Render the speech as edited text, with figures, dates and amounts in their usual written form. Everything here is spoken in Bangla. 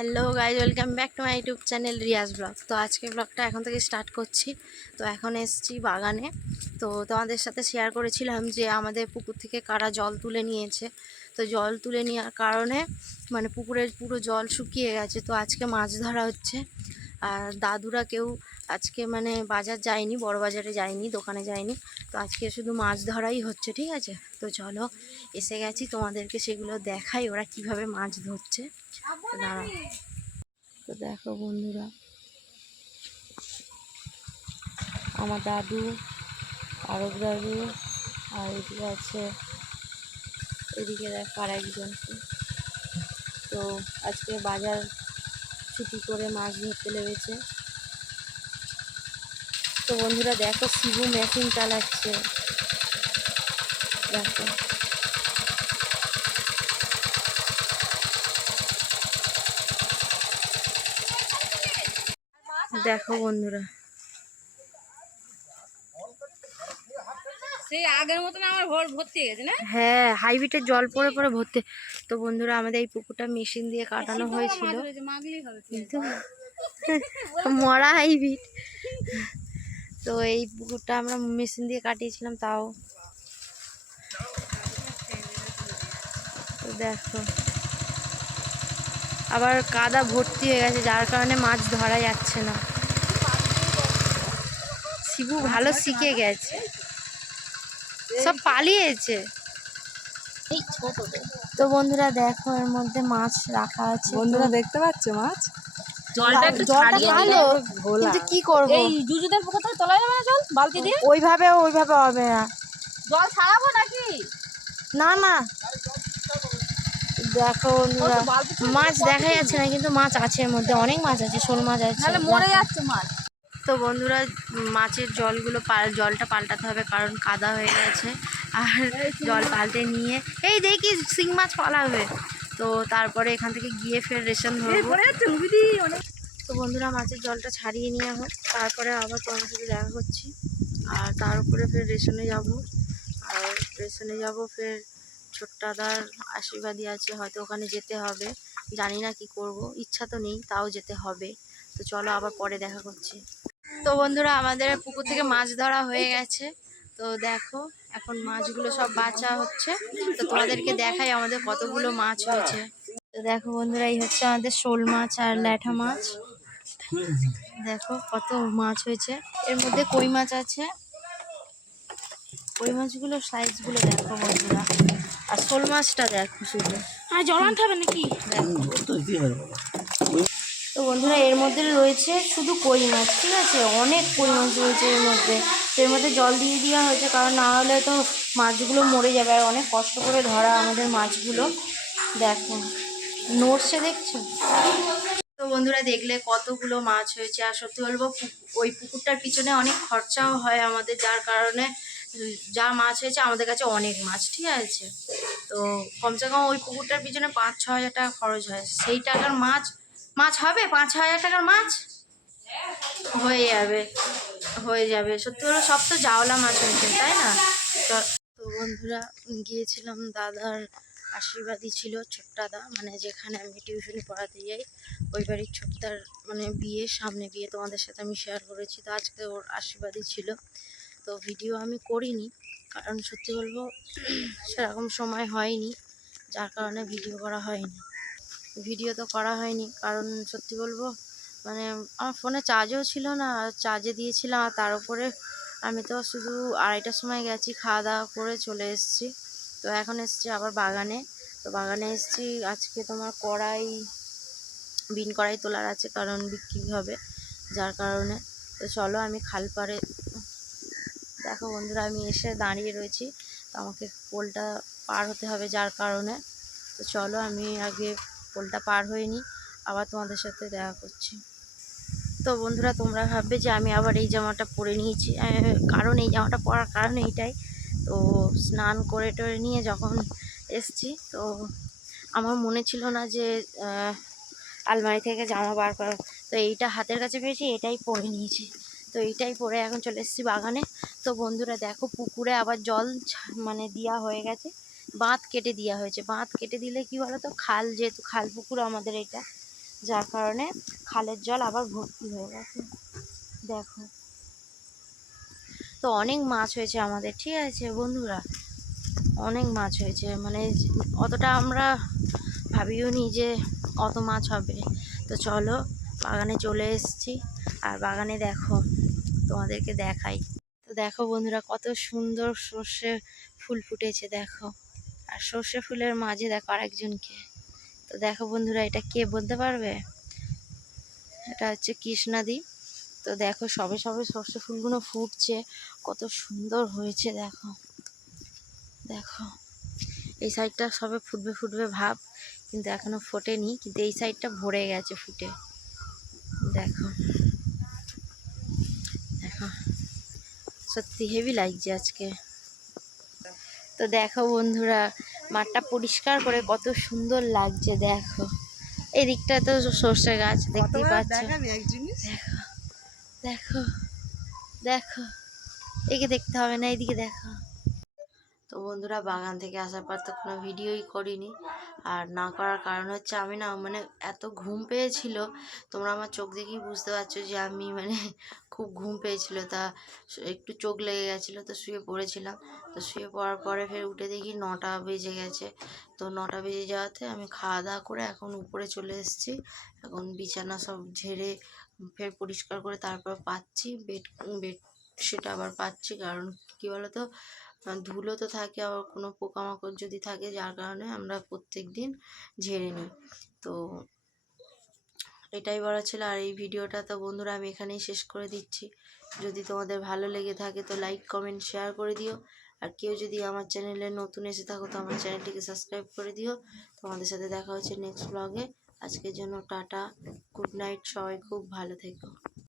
Hello guys, welcome back to my YouTube channel Riyaz vlog. তো আজকে ব্লগটা এখন থেকে স্টার্ট করছি। তো এখন এসেছি বাগানে। তো তোমাদের সাথে শেয়ার করেছিলাম যে আমাদের পুকুর থেকে কারা জল তুলে নিয়েছে। তো জল তুলে নেওয়ার কারণে মানে পুকুরের পুরো জল শুকিয়ে গেছে। তো আজকে মাছ ধরা হচ্ছে। আর দাদুরা কেউ আজকে মানে বাজার যায়নি, বড় বাজারে যায়নি, দোকানে যায়নি। তো আজকে শুধু মাছ ধরাই হচ্ছে, ঠিক আছে। তো চলো, এসে গেছি, তোমাদেরকে সেগুলো দেখাই ওরা কিভাবে মাছ ধরছে। দাঁড়াও। তো দেখো বন্ধুরা, আমার দাদু, আরব দাদু, আর এদিকে আছে, এদিকে দেখো আর একজন। তো আজকে বাজার ছুটি করে মাছ ধরতে লেগেছে। তো বন্ধুরা দেখো, শিবু মেশিন চালাচ্ছে, দেখো। দেখো বন্ধুরা, সেই আগের মতন আমার ভর্তি হয়ে গেছে না? হ্যাঁ, হাইব্রিডের জল পড়ে পড়ে ভর্তি। তো বন্ধুরা, আমাদের এই পুকুরটা মেশিন দিয়ে কাটানো হয়েছিল, কিন্তু মরা হাইব্রিড। তো এই পুকুরটা আমরা মেশিন দিয়ে কাটিয়েছিলাম, তাও। তো দেখো, আবার কাদা ভর্তি হয়ে গেছে, যার কারণে মাছ ধরা যাচ্ছে না। শিবু ভালো শিখে গেছে, সব পালিয়েছে। তো বন্ধুরা দেখো, এর মধ্যে মাছ রাখা আছে। বন্ধুরা দেখতে পাচ্ছ মাছ? জলটা ভালো, কিন্তু কি করব, এই জুজুদের পুকুর থেকে তোলা যাবে না জল বালতি দিয়ে? ওইভাবে হবে না। জল ছাড়াবো নাকি? না না, দেখো বন্ধুরা, মাছ দেখা যাচ্ছে না, কিন্তু মাছ আছে এর মধ্যে, অনেক মাছ আছে, শোল মাছ আছে। তাহলে মরে যাচ্ছে মাছ। তো বন্ধুরা, মাছের জলটা পাল্টাতে হবে, কারণ কাদা হয়ে গেছে। আর জল পাল্টে নিয়ে এই দেখি শিং মাছ পালাবে। তো তারপরে এখান থেকে গিয়ে ফের রেশন ধরবো। তো বন্ধুরা, মাছের জলটা ছাড়িয়ে নিয়ে হোক, তারপরে আবার তোমার সাথে দেখা করছি। আর তার উপরে ফের রেশনে যাব। আর রেশনে যাব ফের ছোট্টাদার আশীর্বাদী আছে, হয়তো ওখানে যেতে হবে। জানি না কি করব, ইচ্ছা তো নেই, তাও যেতে হবে। তো চলো, আবার পরে দেখা করছি। তো বন্ধুরা, আমাদের পুকুর থেকে মাছ ধরা হয়ে গেছে। তো দেখো, এখন মাছগুলো সব বাছা হচ্ছে। তো তোমাদেরকে দেখাই আমাদের কতগুলো মাছ হয়েছে। তো দেখো বন্ধুরা, এই হচ্ছে আমাদের শোল মাছ আর ল্যাঠা মাছ। দেখো কত মাছ হয়েছে, এর মধ্যে কই মাছ আছে। কই মাছগুলোর সাইজগুলো দেখো বন্ধুরা, আর শোল মাছটা দেখো শুধু। জল আনতে হবে নাকি? তো বন্ধুরা, এর মধ্যে রয়েছে শুধু কই মাছ, ঠিক আছে, অনেক কই মাছ রয়েছে এর মধ্যে। তো এর মধ্যে জল দিয়ে দেওয়া হয়েছে, কারণ না হলে তো মাছগুলো মরে যাবে। আর অনেক কষ্ট করে ধরা আমাদের মাছগুলো, দেখো নড়ছে, দেখছো? তো বন্ধুরা, দেখলে কতগুলো মাছ হয়েছে। আর সত্যি বলবো, ওই পুকুরটার পিছনে অনেক খরচাও হয় আমাদের, যার কারণে যা মাছ হয়েছে আমাদের কাছে অনেক মাছ, ঠিক আছে। তো কমসে কম ওই পুকুরটার পিছনে 5-6 হাজার টাকা খরচ হয়। সেই টাকার মাছ হবে, 5-6 হাজার টাকার মাছ হয়ে যাবে সত্যি বলো। সব তো জাওলা মাছ হয়েছে, তাই না? তো বন্ধুরা, গিয়েছিলাম, দাদার আশীর্বাদী ছিল, ছোট্টাদা, মানে যেখানে আমি টিউশনি পড়াতে যাই, ওই বাড়ির ছোট্টার মানে সামনে বিয়ে, তোমাদের সাথে আমি শেয়ার করেছি। তো আজকে ওর আশীর্বাদী ছিল। তো ভিডিও আমি করিনি, কারণ সত্যি বলবো সেরকম সময় হয়নি, যার কারণে ভিডিও করা হয়নি। কারণ সত্যি বলবো, মানে আমার ফোনে চার্জও ছিল না, আর চার্জে দিয়েছিলাম। আর তার উপরে আমি তো শুধু 2:30টার সময় গেছি, খাওয়া দাওয়া করে চলে এসেছি। তো এখন এসেছি আবার বাগানে। তো বাগানে এসেছি আজকে, তোমার বিন কড়াই তোলার আছে, কারণ বিক্রি হবে, যার কারণে। তো চলো, আমি খাল পাড়ে, দেখো বন্ধুরা, আমি এসে দাঁড়িয়ে রয়েছি। তো আমাকে পোলটা পার হতে হবে, যার কারণে। তো চলো, আমি আগে পোলটা পার হয়ে নিই, আবার তোমাদের সাথে দেখা করছি। তো বন্ধুরা, তোমরা ভাববে যে আমি আবার এই জামাটা পরে নিয়েছি, কারণ এই জামাটা পরার কারণ এইটাই। তো স্নান করে টরে নিয়ে যখন এসছি, তো আমার মনে ছিল না যে আলমারি থেকে জামা বার করা। তো এইটা হাতের কাছে পেয়েছি, এটাই পরে নিয়েছি। তো এইটাই পরে এখন চলে এসেছি বাগানে। তো বন্ধুরা দেখো, পুকুরে আবার জল মানে দেওয়া হয়ে গেছে, বাঁধ কেটে দেওয়া হয়েছে। বাঁধ কেটে দিলে কি বলো তো, যেহেতু খাল পুকুর আমাদের এটা, যার কারণে খালের জল আবার ভর্তি হয়ে গেছে। দেখো, তো অনেক মাছ হয়েছে আমাদের, ঠিক আছে বন্ধুরা, অনেক মাছ হয়েছে, মানে অতটা আমরা ভাবিও নি যে অত মাছ হবে। তো চলো বাগানে চলে এসেছি, আর বাগানে দেখো তোমাদেরকে দেখাই। তো দেখো বন্ধুরা, কত সুন্দর সর্ষে ফুল ফুটেছে দেখো, আর সর্ষে ফুলের মাঝে দেখো আরেকজনকে। তো দেখো বন্ধুরা, এটা কে বলতে পারবে? এটা হচ্ছে কৃষ্ণাদি। তো দেখো সবে সবে সর্ষে ফুলগুলো ফুটছে, কত সুন্দর হয়েছে দেখো। দেখো এই সাইডটা সবে ফুটবে ফুটবে ভাব, কিন্তু এখনো ফোটেনি, কিন্তু এই সাইডটা ভরে গেছে ফুটে। দেখো দেখো, সত্যি হেভি লাগছে আজকে। তো দেখো বন্ধুরা, মাঠটা পরিষ্কার করে কত সুন্দর লাগছে দেখো। এদিকটা তো সর্ষে গাছ দেখতেই পাচ্ছ। দেখো দেখো দেখো, একে দেখতে হবে না, এইদিকে দেখো। তো বন্ধুরা, বাগান থেকে আসার পর তো কোনো ভিডিওই করিনি, আর না করার কারণ হচ্ছে আমি না মানে এত ঘুম পেয়েছিল, তোমরা আমার চোখ দেখেই বুঝতে পারছো যে আমি মানে খুব ঘুম পেয়েছিল, তা একটু চোখ লেগে গেছিলো, তো শুয়ে পড়েছিলাম। তো শুয়ে পড়ার পরে ফের উঠে দেখি 9টা বেজে গেছে। তো 9টা বেজে যাওয়াতে আমি খাওয়া দাওয়া করে এখন উপরে চলে এসেছি। এখন বিছানা সব ঝেড়ে ফের পরিষ্কার করে তারপর পাচ্ছি বেডশিট আবার পাচ্ছি, কারণ কী বলো তো, ধুলো তো থাকে, আবার কোনো পোকামাকড় যদি থাকে, যার কারণে আমরা প্রত্যেক দিন ঝেড়ে নিই। তো এটাই বলা ছিল, আর এই ভিডিওটা তো বন্ধুরা আমি এখানেই শেষ করে দিচ্ছি। যদি তোমাদের ভালো লেগে থাকে তো লাইক কমেন্ট শেয়ার করে দিও, আর কেউ যদি আমার চ্যানেলে নতুন এসে থাকো তো আমার চ্যানেলটিকে সাবস্ক্রাইব করে দিও। তোমাদের সাথে দেখা হচ্ছে নেক্সট ব্লগে। আজকের জন্য টাটা, গুড নাইট, সবাই খুব ভালো থেকো।